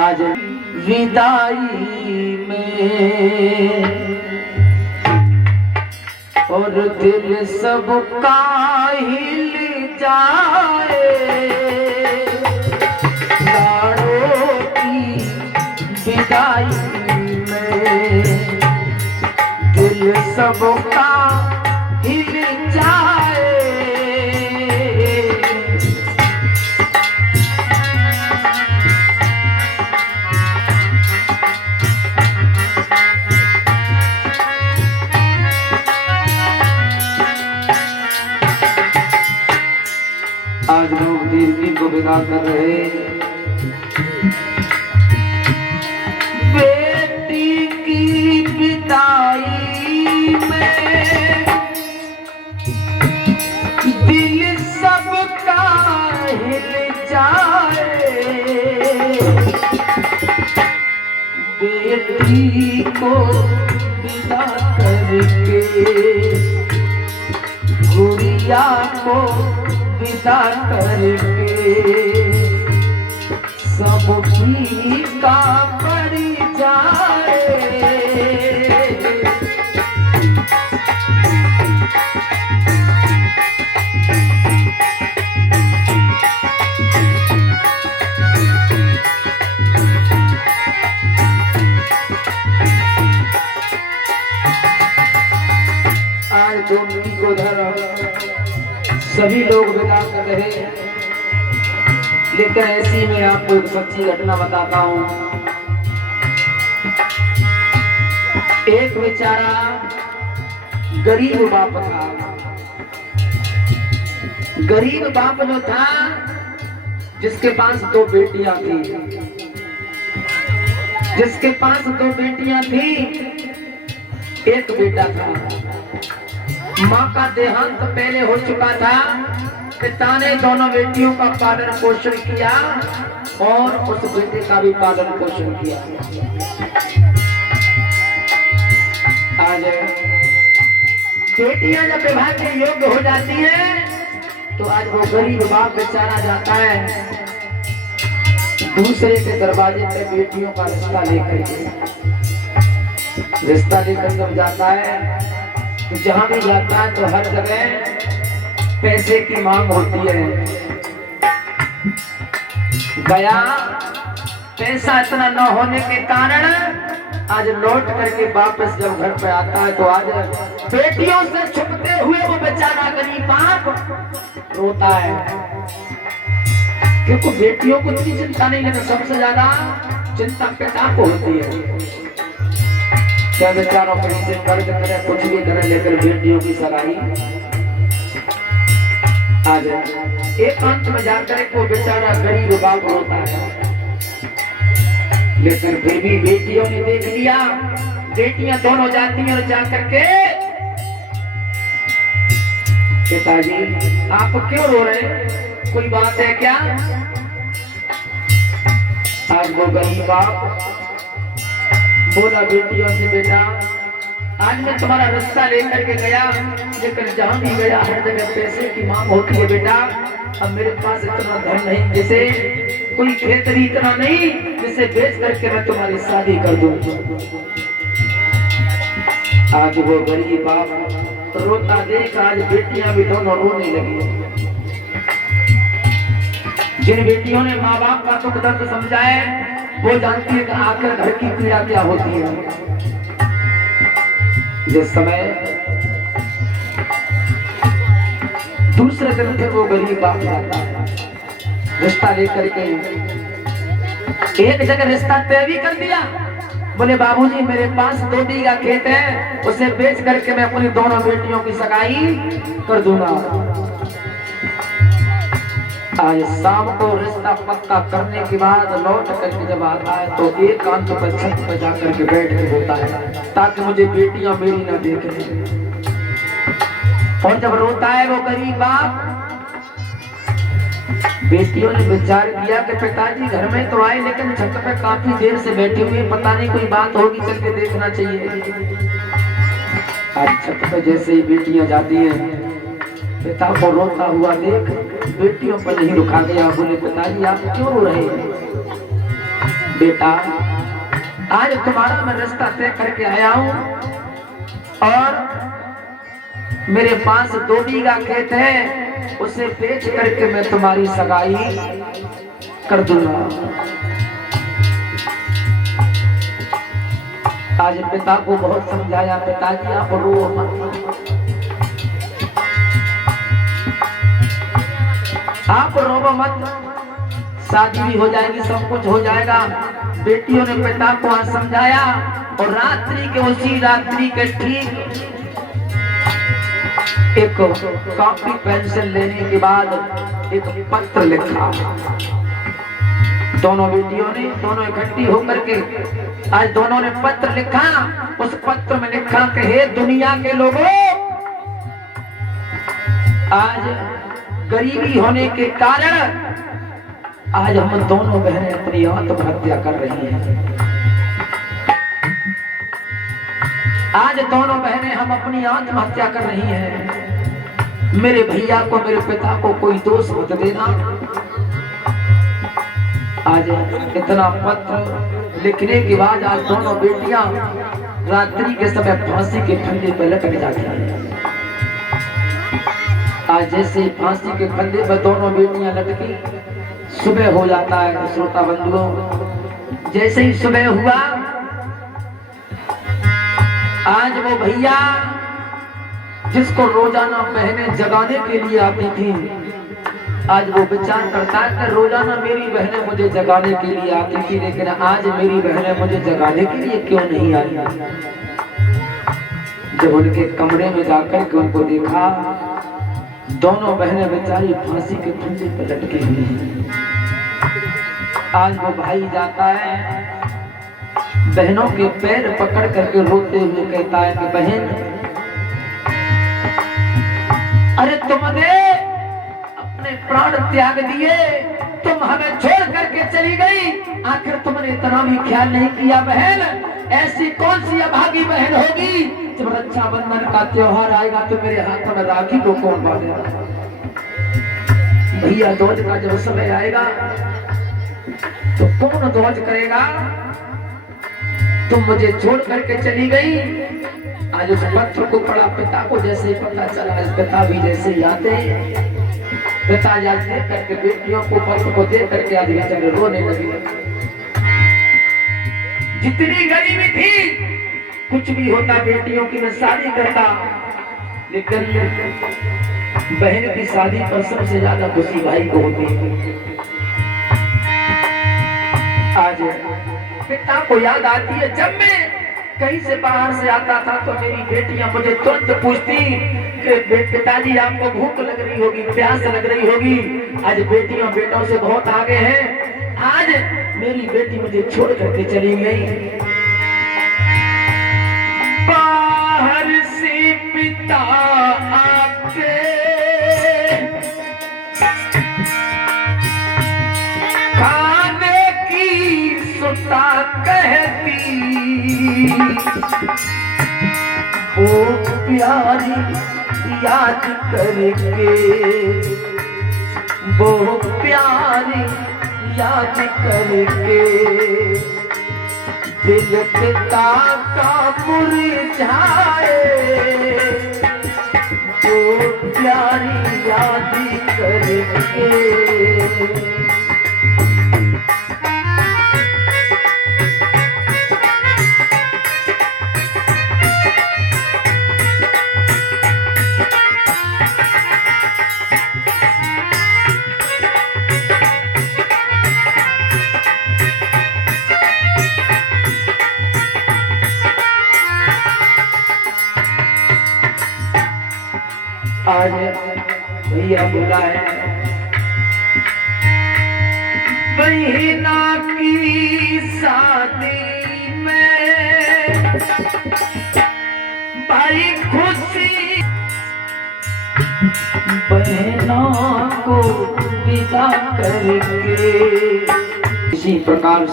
आज विदाई में और दिल सबका हिल जाए, लाड़ों की विदाई में दिल सबका हिल जाए। आज लोग दीर्घी को विदा कर रहे, बेटी की विदाई में दिल सबका हिल जाए, बेटी को विदा करके गुड़िया को विदा करके सबकी का पड़ी जाए। आज दोनों को धर्म सभी लोग विदा कर रहे हैं, लेकिन ऐसी में आपको एक सच्ची घटना बताता हूं। एक बेचारा गरीब बाप था। गरीब बाप जो था जिसके पास दो बेटियां थी, जिसके पास दो बेटियां थी, एक बेटा था। माँ का देहांत पहले हो चुका था। पिता ने दोनों बेटियों का पालन पोषण किया और उस बेटे का भी पालन पोषण किया। आज बेटियां जब विवाह के योग्य हो जाती हैं तो आज वो गरीब बाप बेचारा जाता है दूसरे के दरवाजे पे बेटियों का रिश्ता लेकर जब जाता है तो जहां भी जाता है तो हर जगह पैसे की मांग होती है। गया, पैसा इतना न होने के कारण आज लौट करके वापस जब घर पे आता है तो आज बेटियों से छुपते हुए वो बेचारा गरीब बाप रोता है, क्योंकि बेटियों को इतनी चिंता नहीं, लेकिन सबसे ज्यादा चिंता पिता को होती है। क्या बेचारों कहीं से कर्ज करे, कुछ भी करे, लेकर बेटियों की सगाई आज एक अंत में जाकर को बेचारा गरीब बाप होता है। लेकिन फिर भी बेटियों ने देख लिया, बेटियां दोनों जाती हैं और जाकर के, पिताजी आप क्यों रो रहे, कोई बात है क्या? आज वो गरीब बाप बोला बेटियों से, बेटा आज मैं तुम्हारा रास्ता लेकर के गया, लेकिन जहां भी गया हर जगह पैसे की मांग होती है। बेटा अब मेरे पास इतना धन नहीं, जैसे कोई खेत भी इतना नहीं जिसे बेच करके मैं तुम्हारी शादी कर दूं। आज वो गरीब बाप रोता देख आज बेटियां भी दोनों रोने लगी। जिन बेटियों ने माँ बाप का दुख दर्द समझाए वो जानती है कि आखिर घर की पीड़ा क्या होती है। जिस समय दूसरे दिन फिर वो गरीब बाप आता है रिश्ता लेकर के, एक जगह रिश्ता तय भी कर दिया। बोले बाबूजी मेरे पास 2 बीघा खेत है, उसे बेच करके मैं अपनी दोनों बेटियों की सगाई कर दूंगा। आज शाम को रिश्ता पक्का करने के बाद लौट करके जब आता है तो एकांत पर छत पर जाकर के बैठ के होता है ताकि मुझे बेटियां मेरी ना देखें। और जब रोता है वो गरीब बाप, बेटियों ने विचार किया कि पिताजी घर में तो आए लेकिन छत पे काफी देर से बैठे हुए, पता नहीं कोई बात होगी, चल के देखना चाहिए। आज छत पे जैसे ही बेटियां जाती हैं पिता को रोता हुआ देख बेटियों पर नहीं रुका गया। बोले पिताजी आप क्यों रो रहे हैं? बेटा आज तुम्हारा मैं रास्ता तय करके आया हूं और मेरे पास 2 बीघा खेत है, उसे बेच करके मैं तुम्हारी सगाई कर दूंगा। आज पिता को बहुत समझाया, पिताजी आप रो मत, आप रो मत, शादी भी हो जाएगी, सब कुछ हो जाएगा। बेटियों ने पिता को आज समझाया और रात्रि के उसी रात्रि के ठीक एक कॉपी पेंसिल लेने के बाद एक पत्र लिखा। दोनों बेटियों ने दोनों इकट्ठी होकर के आज दोनों ने पत्र लिखा। उस पत्र में लिखा कि हे दुनिया के लोगों, आज गरीबी होने के कारण आज हम दोनों बहनें अपनी आत्महत्या कर रही हैं। आज दोनों बहनें हम अपनी आत्महत्या कर रही हैं। मेरे भैया को, मेरे पिता को कोई दोष मत देना। आज इतना पत्र लिखने के बाद आज दोनों बेटियां रात्रि के समय फांसी के फंदे पर लटक जाती हैं। आज जैसे फांसी के फंदे पर दोनों बेटियां लटकी, सुबह हो जाता है। श्रोता बंधुओं, जैसे ही सुबह हुआ, आज वो भैया जिसको रोजाना बहनें जगाने के लिए आती थी, आज वो विचार करता है कि रोजाना मेरी बहनें मुझे जगाने के लिए आती थी, लेकिन आज मेरी बहनें मुझे जगाने के लिए क्यों नहीं आई। जब उनके कमरे में जाकर के उनको देखा, दोनों बहनें बेचारी फांसी के फंदे पर लटकी हुई हैं। आज वो भाई जाता है, बहनों के पैर पकड़ करके रोते हुए कहता है कि बहन, अरे तुमने अपने प्राण त्याग दिए, तुम हमें छोड़ करके चली गई, आखिर तुमने इतना भी ख्याल नहीं किया। बहन, ऐसी कौन सी अभागी बहन होगी, जब रक्षाबंधन का त्योहार आएगा तो मेरे हाथ में राखी को कौन बांधेगा। भैया दूज का जब समय आएगा तो कौन दूज करेगा। तुम मुझे छोड़ करके चली गई। आज उस पत्र को पढ़ा, पिता को जैसे ही पता चला, पिता भी जैसे ही आते, पिता आज देख करके बेटियों को पत्र को देख करके आज बेचारे रोने लगे। जितनी गरीबी थी, कुछ भी होता बेटियों की मैं शादी करता, लेकिन बहन की शादी पर सबसे ज्यादा खुशी भाई को होती। आज पिता को याद आती है, जब मैं कहीं से बाहर से आता था तो मेरी बेटियां मुझे तुरंत पूछती कि पिताजी आपको भूख लग रही होगी, प्यास लग रही होगी। आज बेटियों बेटों से बहुत आगे हैं। आज मेरी बेटी मुझे छोड़ करके चली गई। बाहर से पिता आके खाने की सुता कहती, वो प्यारी याद करके, वो प्यारी याद करके दिल पिता का मुरझाए, वो प्यारी याद करके। आज भैया बोला है, बहना की शादी में भाई खुशी, बहना को विदा करके। इसी प्रकार